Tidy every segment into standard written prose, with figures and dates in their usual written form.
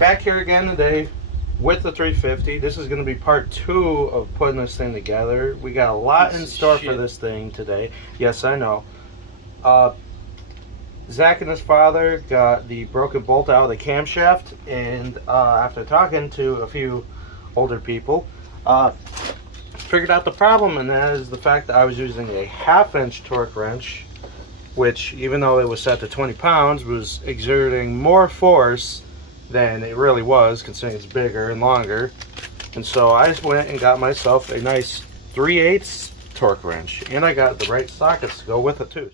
Back here again today with the 350. This is going to be part 2 of putting this thing together. We got a lot in store for this thing today. Yes, I know. Zach and his father got the broken bolt out of the camshaft, and after talking to a few older people, figured out the problem, and that is the fact that I was using a 1/2 inch torque wrench, which, even though it was set to 20 pounds, was exerting more force than it really was, considering it's bigger and longer. And so I just went and got myself a nice 3/8 torque wrench, and I got the right sockets to go with it too.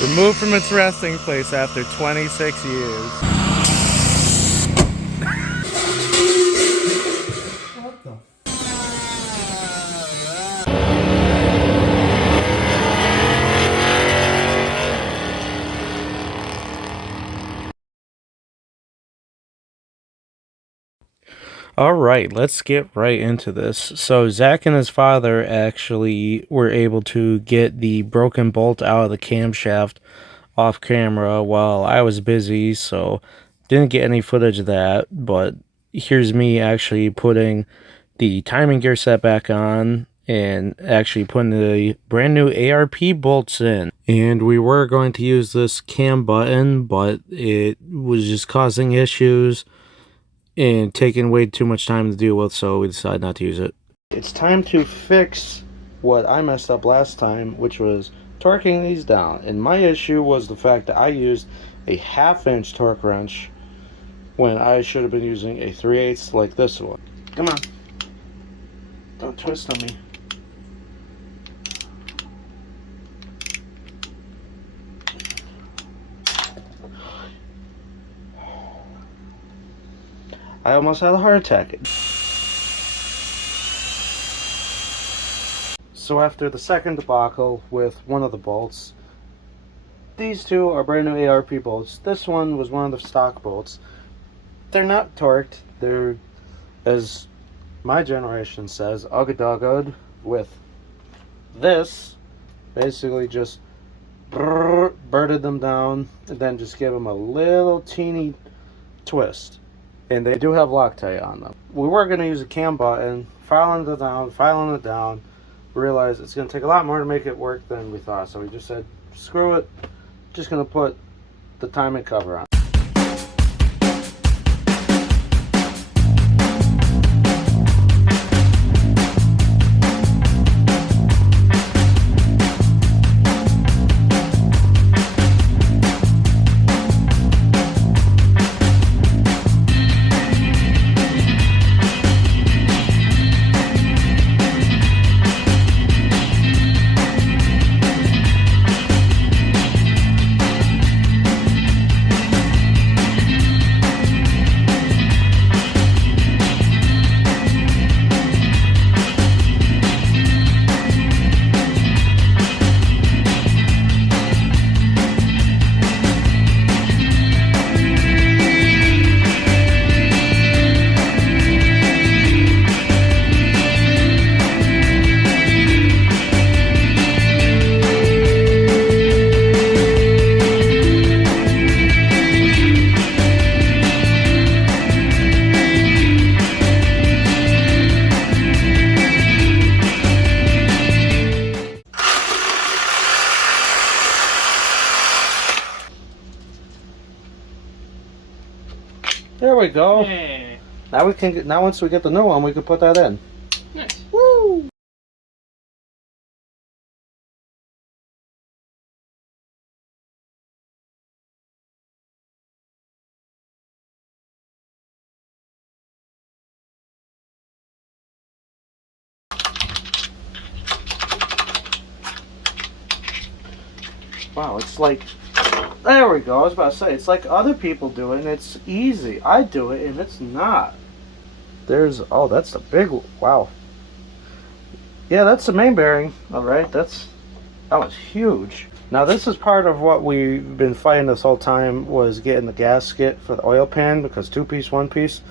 Removed from its resting place after 26 years. What the? Alright, let's get right into this. So Zach and his father actually were able to get the broken bolt out of the camshaft off camera while I was busy, so didn't get any footage of that. But here's me actually putting the timing gear set back on and actually putting the brand new ARP bolts in. And we were going to use this cam button, but it was just causing issues and taking way too much time to deal with, so we decided not to use it. It's time to fix what I messed up last time, which was torquing these down. And my issue was the fact that I used a 1/2 inch torque wrench when I should have been using a 3/8 like this one. Come on. Don't twist on me. I almost had a heart attack. So after the second debacle with one of the bolts, these two are brand new ARP bolts. This one was one of the stock bolts. They're not torqued. They're, as my generation says, ugga-dugga with this. Basically just birded them down and then just give them a little teeny twist. And they do have Loctite on them. We were going to use a cam button, filing it down, realized it's going to take a lot more to make it work than we thought. So we just said, screw it, just going to put the timing cover on. There we go. Yeah. Now we can. Now once we get the new one, we can put that in. Nice. Woo! Wow, it's like, there we go. I was about to say, it's like other people do it and it's easy. I do it and it's not. There's, oh, that's the big, wow. Yeah, that's the main bearing. All right, that was huge. Now this is part of what we've been fighting this whole time, was getting the gasket for the oil pan, because 2-piece, 1-piece.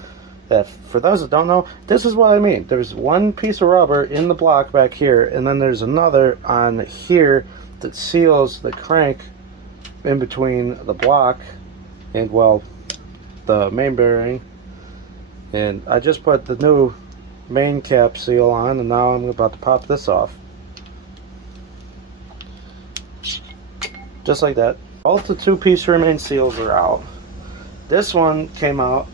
For those that don't know, this is what I mean. There's one piece of rubber in the block back here, and then there's another on here that seals the crank in between the block and, well, the main bearing. And I just put the new main cap seal on, and now I'm about to pop this off. Just like that. Both the two-piece remain seals are out. This one came out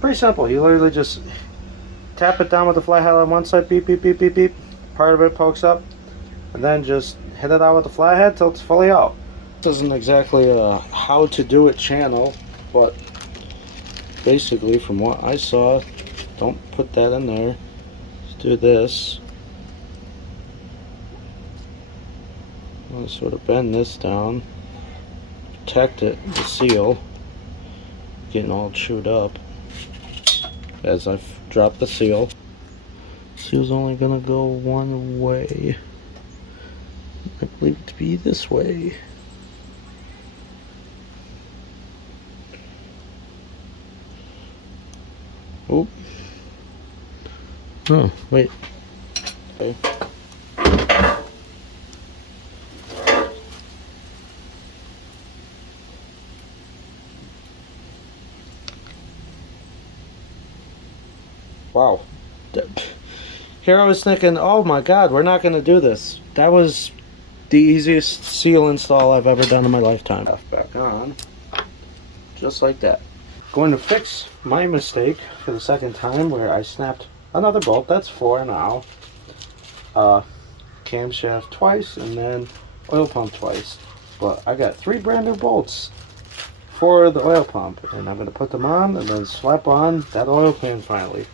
pretty simple. You literally just tap it down with the flathead on one side, beep, beep, beep, beep, beep. Part of it pokes up, and then just hit it out with the flathead till it's fully out. This isn't exactly a how to do it channel, but basically from what I saw, don't put that in there. Just do this. I'll sort of bend this down, protect it, the seal, getting all chewed up as I've dropped the seal. Seal's only gonna go one way. I believe it to be this way. Oh. Oh, wait. Okay. Wow. Here I was thinking, oh my god, we're not going to do this. That was the easiest seal install I've ever done in my lifetime. Back on. Just like that. Going to fix my mistake for the second time where I snapped another bolt. That's 4 now. Camshaft twice and then oil pump twice. But I got 3 brand new bolts for the oil pump. And I'm going to put them on and then slap on that oil pan finally.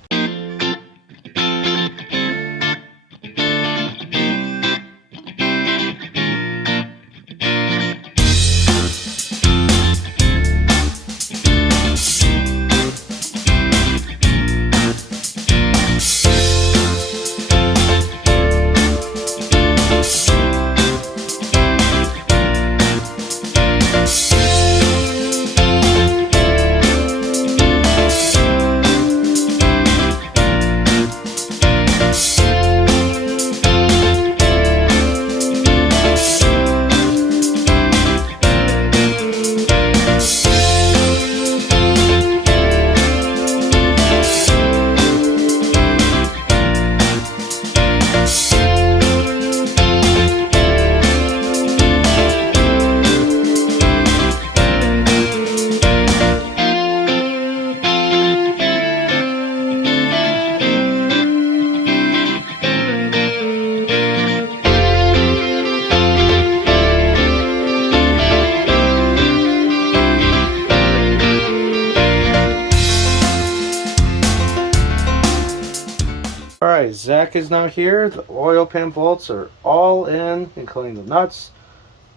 Alright, Zach is now here. The oil pan bolts are all in, including the nuts,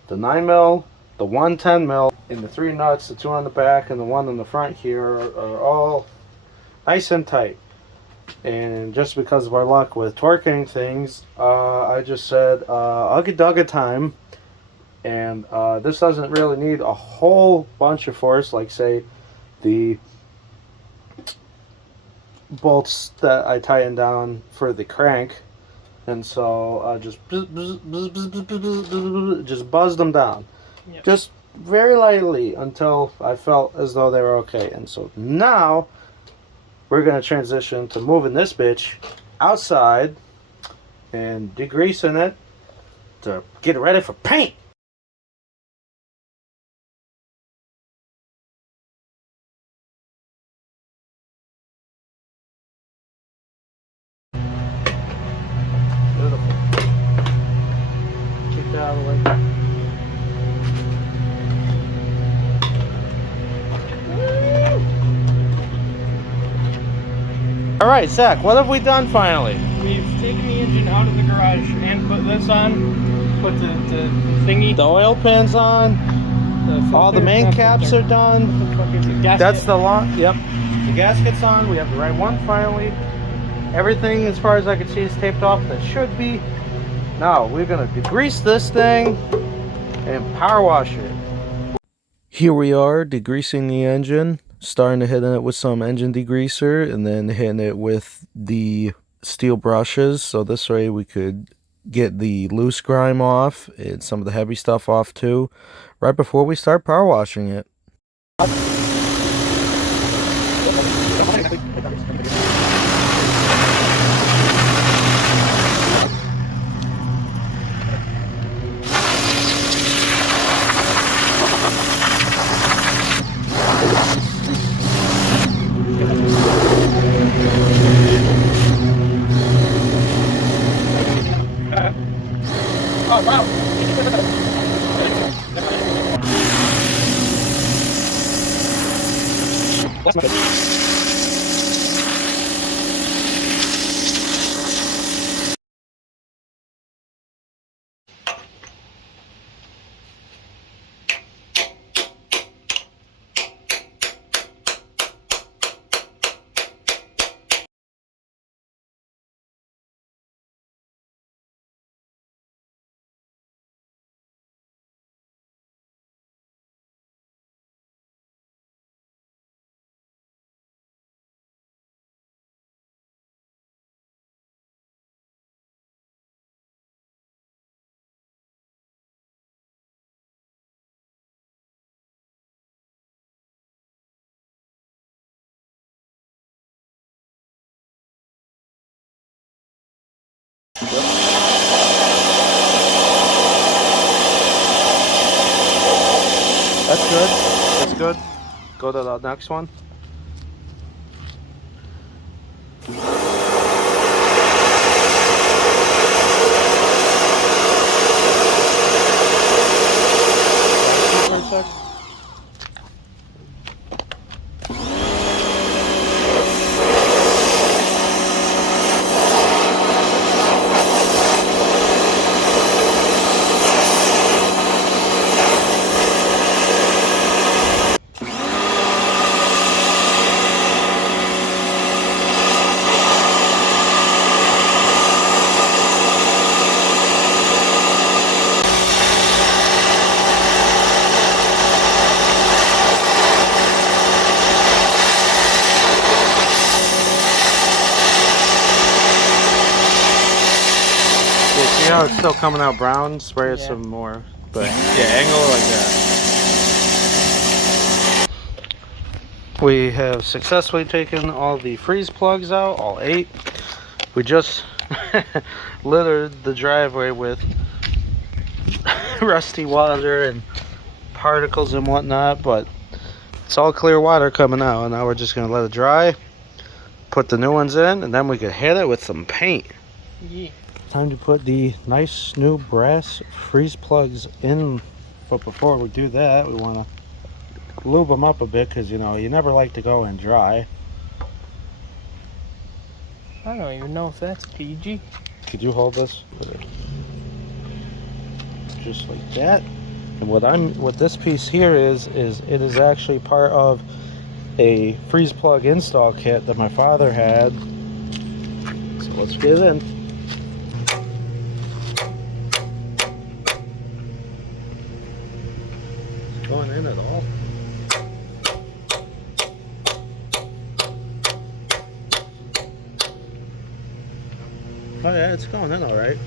the 9mm, the 110mm, and the 3 nuts, the 2 on the back and the 1 on the front here are all nice and tight. And just because of our luck with torquing things, I just said, ugga dugga time. And this doesn't really need a whole bunch of force, like say the bolts that I tightened down for the crank, and so just buzzed them down, yep. Just very lightly until I felt as though they were okay. And so now we're going to transition to moving this bitch outside and degreasing it to get it ready for paint. Out of the way. Alright, Zach, what have we done finally? We've taken the engine out of the garage and put this on, put the thingy. The oil pan's on, all the main caps are done. What the fuck is it? Gasket. That's the long, yep. The gasket's on, we have the right one finally. Everything, as far as I can see, is taped off. That should be. Now we're gonna degrease this thing and power wash it. Here we are degreasing the engine. starting to hit it with some engine degreaser and then hitting it with the steel brushes. So this way we could get the loose grime off and some of the heavy stuff off too, right before we start power washing it. Oh, wow. That's not good. That's good. That's good. Go to the next one. See how it's still coming out brown? Spray it some more. But yeah, angle it like that. We have successfully taken all the freeze plugs out, all 8. We just littered the driveway with rusty water and particles and whatnot, but it's all clear water coming out, and now we're just gonna let it dry, put the new ones in, and then we could hit it with some paint. Yeah. Time to put the nice new brass freeze plugs in, but before we do that, we want to lube them up a bit because, you know, you never like to go in dry. I don't even know if that's PG. Could you hold this? Just like that. And what this piece here is it is actually part of a freeze plug install kit that my father had. So let's get it in. It's going in at all. Oh yeah, it's going in all right.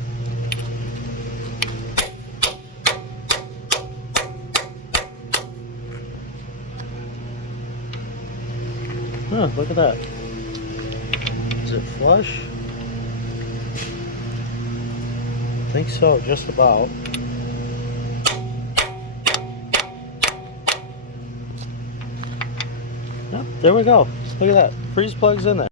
Huh, look at that. Is it flush? I think so, just about. Yep, there we go. Look at that. Freeze plugs in there.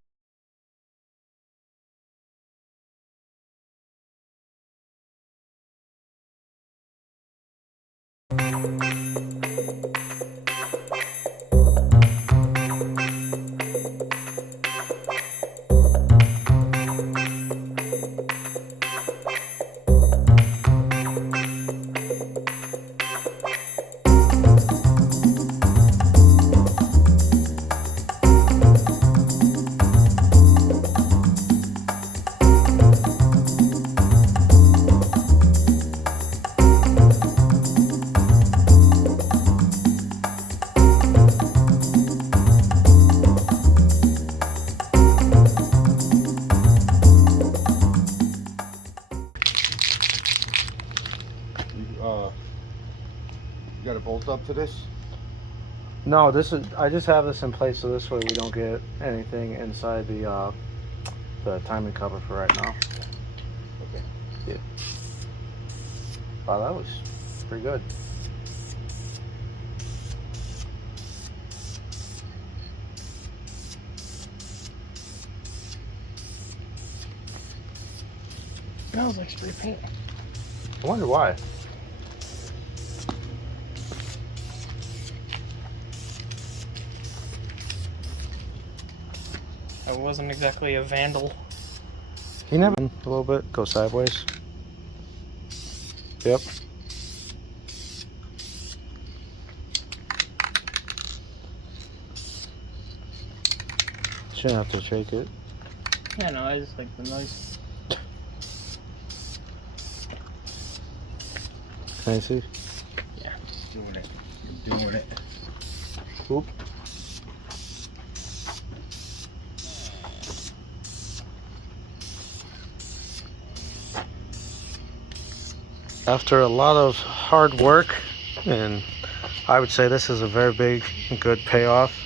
You got a bolt up to this? No, this is. I just have this in place so this way we don't get anything inside the timing cover for right now. Okay. Yeah. Wow, that was pretty good. Smells like spray paint. I wonder why. I wasn't exactly a vandal. He never a little bit go sideways. Yep. Shouldn't have to shake it. Yeah, no, I just like the noise. Can I see? Yeah, doing it. You're doing it. Oop. After a lot of hard work, and I would say this is a very big and good payoff,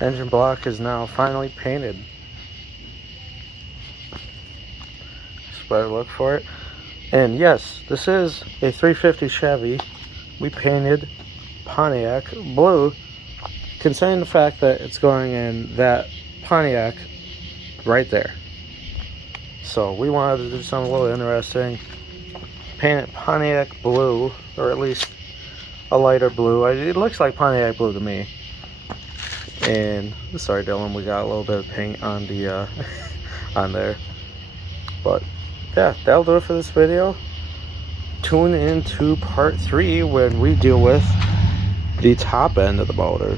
engine block is now finally painted. That's what I look for it. And yes, this is a 350 Chevy. We painted Pontiac blue, considering the fact that it's going in that Pontiac right there. So we wanted to do something a little interesting. Paint it Pontiac blue, or at least a lighter blue. It looks like Pontiac blue to me. And sorry, Dylan, we got a little bit of paint on the on there. But yeah, that'll do it for this video. Tune in to part 3 when we deal with the top end of the motor.